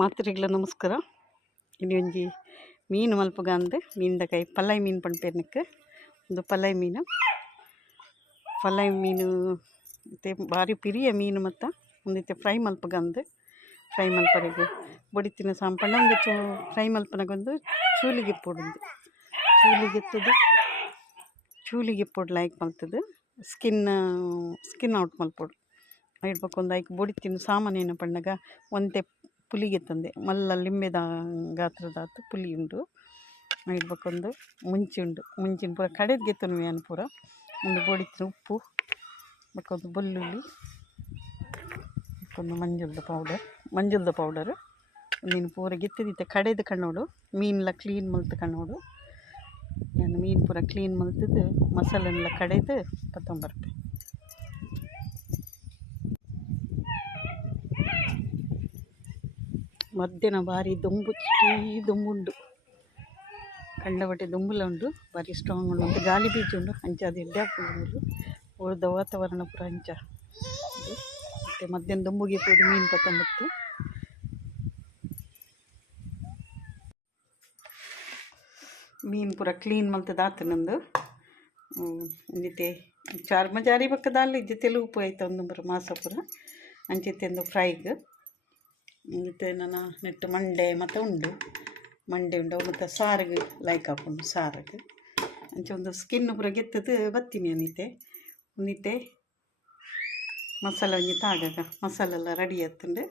ಮಾತರಿಗಳ ನಮಸ್ಕಾರ. ಇಲ್ಲಿ ಒಂಜಿ ಮೀನು ಮಲ್ಪುಗ ಅಂದೆ ಮೀನ್ದ ಕೈ ಪಲ್ಲಾಯಿ ಮೀನು ಪಂಪೇರ್ನಕ್ಕೆ ಒಂದು ಪಲ್ಲಾಯಿ ಮೀನು ಮತ್ತೆ ಭಾರಿ ಪಿರಿಯ ಮೀನು ಮತ್ತು ಒಂದಿತ್ತೆ ಫ್ರೈ ಮಲ್ಪುಗ ಅಂದೆ ಫ್ರೈ ಮಲ್ಪರೆಗೆ ಬೊಡಿತಿನ ಸಾಂಪಣ್ಣ ಒಂದು ಫ್ರೈ ಮಲ್ಪನಗೊಂದು ಚೂಲಿಗೆ ಪೊಡುಂದು ಚೂಲಿಗೆ ಪೊಡು ಲೈಕ್ ಮಲ್ತದು ಸ್ಕಿನ್ ಔಟ್ ಮಲ್ಪೊಡು ಇಡ್ಬೇಕು. ಒಂದು ಐಕ್ ಬೊಡಿತಿನ ಸಾಮಾನು ಏನು ಪಣ್ಣಗ ಒಂತೆ ಪುಲಿಗೆ ತಂದೆ ಮಲ್ಲ ಲಿಂಬೆದ ಗಾತ್ರದಾತು ಪುಲಿ ಉಂಡು ಇಡ್ಬೇಕೊಂದು ಮುಂಚಿನ ಪೂರ ಕಡೆದು ಗೆತ್ತನು ಏನು ಪೂರ ಒಂದು ಬೊಡಿತಿನ ಉಪ್ಪು ಬೇಕೊಂದು ಬೆಳ್ಳುಳ್ಳಿ ಒಂದು ಮಂಜುಳದ ಪೌಡರ್ ನೀನು ಪೂರ ಗೆತ್ತಿದಿತ್ತೆ ಕಡೆದು ಕಣ್ಣೋಡು ಮೀನೆಲ್ಲ ಕ್ಲೀನ್ ಮಲ್ತು ಕಣ್ಣೋಡು. ನಾನು ಮೀನು ಪೂರ ಕ್ಲೀನ್ ಮಲ್ತದ್ದು ಮಸಾಲೆಲ್ಲ ಕಡೆದು ತಗೊಂಬರ್ತೆ. ಮಧ್ಯಾಹ್ನ ಭಾರಿ ದುಂಬುಂಡು ಕಂಡಬಟ್ಟೆ ದುಂಬುಲ ಉಂಡು ಭಾರಿ ಸ್ಟ್ರಾಂಗ್ ಉಂಡು. ಮತ್ತು ಗಾಳಿ ಬೀಜ ಉಂಡು ಅಂಚ ಅದು ಎಡ್ಡೆ ಹಾಕ್ಬೋದು ಉಳಿದ ವಾತಾವರಣ ಪೂರ ಅಂಚ. ಮತ್ತು ಮಧ್ಯಾಹ್ನ ದುಂಬುಗೆ ಪೋದು ಮೀನು ತಗೊಂಬತ್ತು ಮೀನು ಪೂರ ಕ್ಲೀನ್ ಮಲ್ತದ ನಂದು ಇಂದಿತ್ತೆ ಚಾರ್ಮ ಜಾರಿ ಪಕ್ಕದಲ್ಲಿ ಇದ್ದ ತೆಲುಗು ಪೂ ಆಯ್ತು ಒಂದು ಮಾಸ ಪೂರ ಅಂಚಿತ್ತೆಂದು ಫ್ರೈಗೆ ಇಂದಿತ್ತೆ ನಾನು ನೆಟ್ಟು ಮಂಡೆ ಉಂಡು ಮತ್ತು ಸಾರಿಗೆ ಲೈಕ್ ಹಾಕೊಂಡು ಸಾರಿಗೆ ಅಂಚೆ ಒಂದು ಸ್ಕಿನ್ ಪೂರ ಗೆತ್ತದು ಬತ್ತೀನಿ ಒಂದಿತ್ತೆ ಮಸಾಲೆ ಒಂಜಿ ತಾಗಾಗ ಮಸಾಲೆಲ್ಲ ರೆಡಿ ಆಯ್ತಂಡೆ.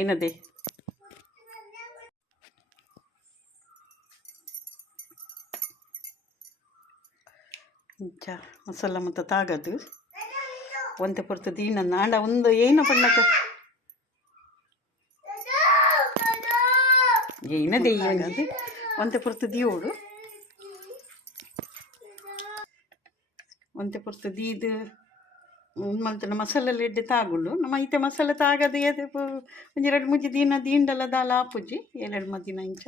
ಏನದೆ ಇಂಚ ಮಸಾಲ ಮತ್ತು ತಾಗದು ಒಂತೆ ಪೊರ್ತು ದೀನ ನಾಂಡ ಒಂದು ಏನು ಪಣ್ಣಕ ಏನದೇ ಈ ಒಂತೆ ಪೊರ್ತು ದೀವೋಡು ಒಂತೆ ಪೊರ್ತು ದೀದು ಮಲ್ತನ ಮಸಾಲೆಲ್ಲ ಎಡ್ಡೆ ತಾಗುಂಡು ನಮ್ಮ ಐತೆ ಮಸಾಲೆ ತಾಗದು ಎದೆ ಒಂಜಿ 2-3 ದಿನ ದೀಂಡಲ ದಾಲ ಆಪುಜಿ 2-3 ದಿನ ಇಂಚ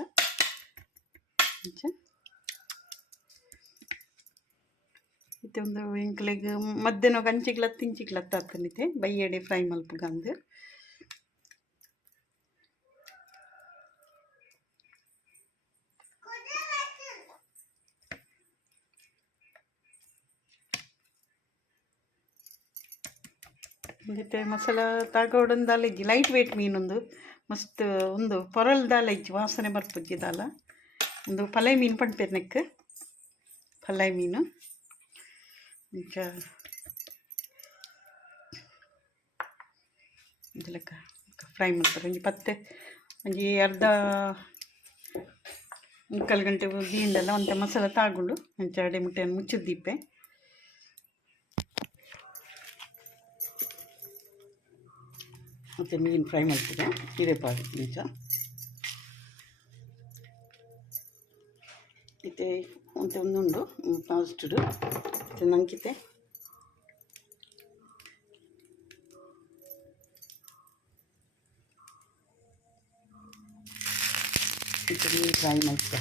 ಇತ್ತೆ ಒಂದು ಎಂಕ್ಲೆಗ್ ಮಧ್ಯಾಹ್ನ ಇಂಚಿಗ್ಲತ್ತು ಹಾಕೊಂಡಿದ್ದೆ ಬೈಯಡೆ ಫ್ರೈ ಮಲ್ಪುಗ ಅಂದು ಒಂದಿತ್ತೆ ಮಸಾಲ ತಾಗೋಡೊಂದು ದಾಲ ಇಜ್ಜಿ ಲೈಟ್ ವೇಟ್ ಮೀನೊಂದು ಮಸ್ತ್ ಒಂದು ಪೊರಲ್ ದಾಲ ಇಜ್ಜಿ ವಾಸನೆ ಬರ್ಪುಜ್ಜಿ ದಾಲ ಒಂದು ಪಲ್ಲಾಯಿ ಮೀನು ಪಂಪೇರ್ನೆಕ್ ಪಲ್ಲಾಯಿ ಮೀನು ಇಂಚ ಇದೆಲ್ಲಕ ಫ್ರೈ ಮಾಡ್ತಾರೆ ಒಂಜಿ ಪತ್ತೆ ಒಂಜಿ ಅರ್ಧ ಮುಕ್ಕಾಲು ಗಂಟೆ ದೀಂಡಲ್ಲ ಒಂತೆ ಮಸಾಲ ತಾಗುಂಡು ಅಂಚ ಅಡೆ ಮುಟ್ಟೆಯನ್ನು ಮುಚ್ಚಿದ್ದೀಪೆ ಮತ್ತು ಮೀನು ಫ್ರೈ ಮಾಡ್ತದೆ ಹಿರೇಪಾಡು ಇಂಚ ಇತ್ತೆ ಒಂತೆ ಒಂದುಂಡು ಫಾಸ್ಟುಡು ನಂಕಿತೆ ಮೀನು ಫ್ರೈ ಮಾಡ್ತೆ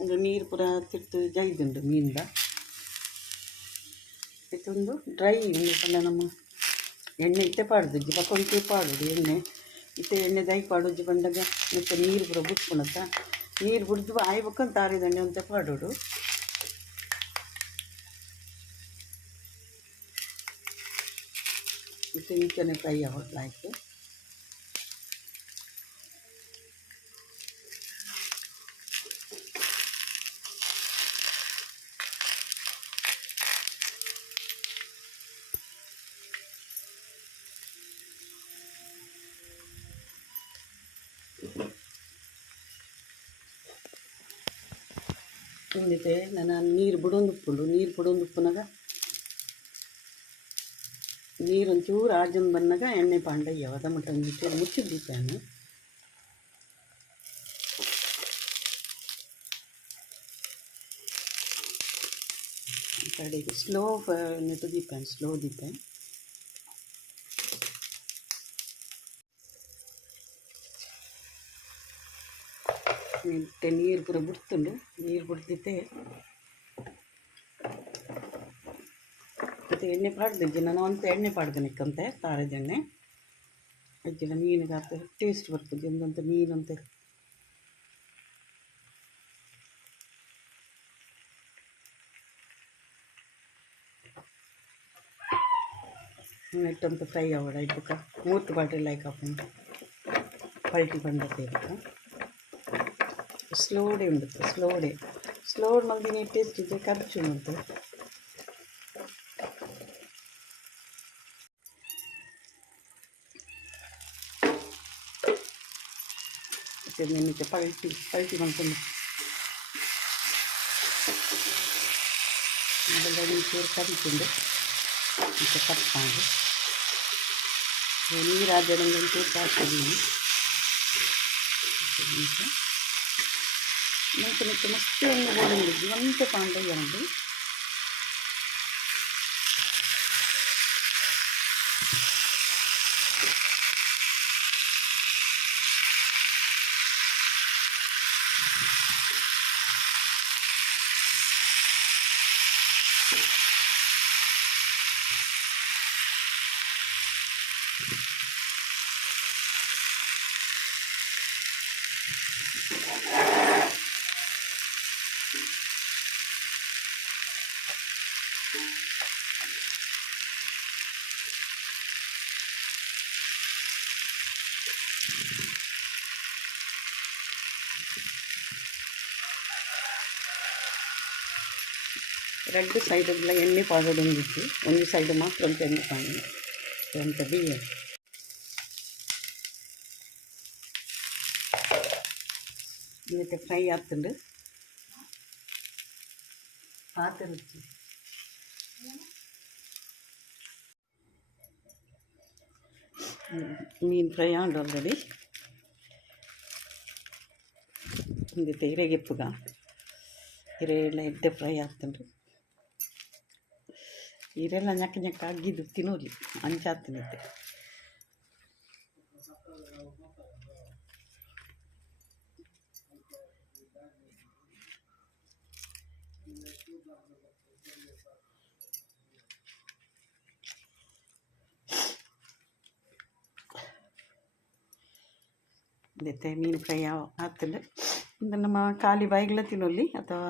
ಒಂದು ನೀರು ಪೂರ ತಿರ್ತು ಜೈದುಂಡು ಮೀನ್ದ ಇದೊಂದು ಡ್ರೈ ಸಣ್ಣ ನಮ್ಮ ಎಣ್ಣೆ ಇತ್ತೆ ಪಾಡುದು ಪಕ್ಕೊಂಕೆ ಪಾಡುದು ಎಣ್ಣೆ ದೈ ಪಾಡೋಜಿ ಬಂದಾಗ ಮತ್ತು ನೀರು ಪೂರ ಬಿಟ್ಕೊಳತ್ತ ನೀರು ಬಿಡ್ದು ಆಯ್ಬೇಕಂತ ಆರಿದಂಡೆ ಅಂತ ಪಾಡೋಡು ಮತ್ತು ಇಂಚನೆ ಫ್ರೈ ಆಯ್ತು. ಒಂದಿತ್ತೆ ನಾನು ನೀರು ಬಿಡೊಂದು ಉಪ್ಪುನಾಗ ನೀರು ಒಂಚೂರು ಆಜನ್ ಬಂದಾಗ ಎಣ್ಣೆ ಪಾಂಡ ಯಾವದ ಮಟ್ಟ ಒಂಚೂರು ಮುಚ್ಚಿದ್ದಿತ್ತೆ ನಾನು ಕಡೆಗೆ ಸ್ಲೋ ದೀಪೆ ನೆಟ್ಟೆ ನೀರು ಪೂರ ಬಿಡ್ತುಂಡು ನೀರು ಬಿಡ್ತಿದ್ದೆ ಮತ್ತು ಎಣ್ಣೆ ಪಾಡ್ದಿದ್ದೆ ನಾನು ಅಂತ ಎಣ್ಣೆ ಪಾಡ್ದನಿಕ್ಕಂತೆ ತಾರದ ಎಣ್ಣೆ ಅಜ್ಜಿನ ಮೀನಿಗೆ ಹಾಕಿ ಟೇಸ್ಟ್ ಬರ್ತದೆ ಒಂದಂತ ಮೀನಂತೆ ನೆಟ್ಟಂತ ಫ್ರೈ ಆವಡ ಇದ್ದಕ್ಕ ಮೂರ್ತು ಬಾಟ್ರಿ ಲೈಕ್ ಹಾಕೊಂಡು ಪಲ್ಟಿ ಬಂದ ಸೇರಿಕ ಸ್ಲೋಡೆ ಉಂಡುತ್ತೆ ಸ್ಲೋಡ್ ಮಲ್ದಿನ ಟೇಸ್ಟ್ ಇದೆ ಖರ್ಚು ಉಂಟು ನೆನಕ್ಕೆ ಪಲ್ಟಿ ಮಾಡ್ಕೊಂಡು ಅದೆಲ್ಲ ನೀರು ಕರಿಕೊಂಡು ಮತ್ತೆ ಕಟ್ ಮಾಡಿ ನೀರಾದ ಒಂಚೂರು ಹಾಕಿದ್ದೀನಿ ಮತ್ತೆ ಮಸ್ತ್ ಎಣ್ಣೆ ಬೋಡಿದ್ದು ಒಂದೇ ಪಾಂಡಯ್ಯ ಉಂಟು ಎರಡು ಸೈಡೆಲ್ಲ ಎಣ್ಣೆ ಪಾಡೋದೊಂದಿತ್ತು ಒಂದು ಸೈಡ್ ಮಾತ್ರ ಅಂತ ಎಣ್ಣೆ ಪಾಡಿ ಅಂತ ಬಿಯ್ಯ ಮತ್ತೆ ಫ್ರೈ ಆಗ್ತುಂಡು ಪಾತ್ರೆ ರುಚಿ ಮೀನು ಫ್ರೈ ಆಂಡು ಆಲ್ರೆಡಿ ಹಿಂಗೆ ಹಿರೇಗೆಪ್ಪುಗ ಹಿರೆಲ್ಲ ಎಡ್ಡೆ ಫ್ರೈ ಆಗ್ತುಂಡು ಹಿರೆಲ್ಲ ñಕ್ಕ ಆಗಿದ್ದು ತಿನ್ನೋಲಿ ಅಂಚಾಗ್ತಿನಿದ್ದೆ ಮತ್ತೆ ಮೀನು ಫ್ರೈ ಆಗ್ತದೆ ನಮ್ಮ ಖಾಲಿ ಬಾಯಿಗಳ ತಿನ್ನೋಲಿ ಅಥವಾ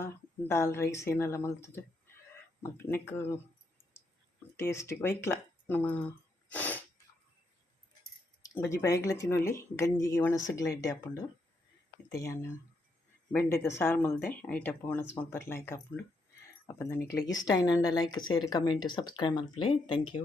ದಾಲ್ ರೈಸ್ ಏನೆಲ್ಲ ಮಲ್ತದೆ ಮತ್ತು ನೆಕ್ ಟೇಸ್ಟಿಗೆ ವೈಕ್ಲ ನಮ್ಮ ಬಜ್ಜಿ ಬಾಯಿಗಳ ತಿನ್ನೋಲಿ ಗಂಜಿಗೆ ಒಣಸಗ್ಲ ಎಡ್ಡೆ ಹಾಕ್ಕೊಂಡು ಮತ್ತು ನಾನು ಬೆಂಡೆದ ಸಾರು ಮಲ್ದೆ ಐಟಪ್ಪ ಒಣಸ್ ಮಲ್ಪರ್ ಲೈಕ್ ಹಾಕ್ಕೊಂಡು ಅಪ್ಪ ನನಗೆ ಇಷ್ಟ ಆಯ್ನಂಡ ಲೈಕ್ ಶೇರ್ ಕಮೆಂಟ್ ಸಬ್ಸ್ಕ್ರೈಬ್ ಮಲ್ಪಲೆ ಥ್ಯಾಂಕ್ ಯು.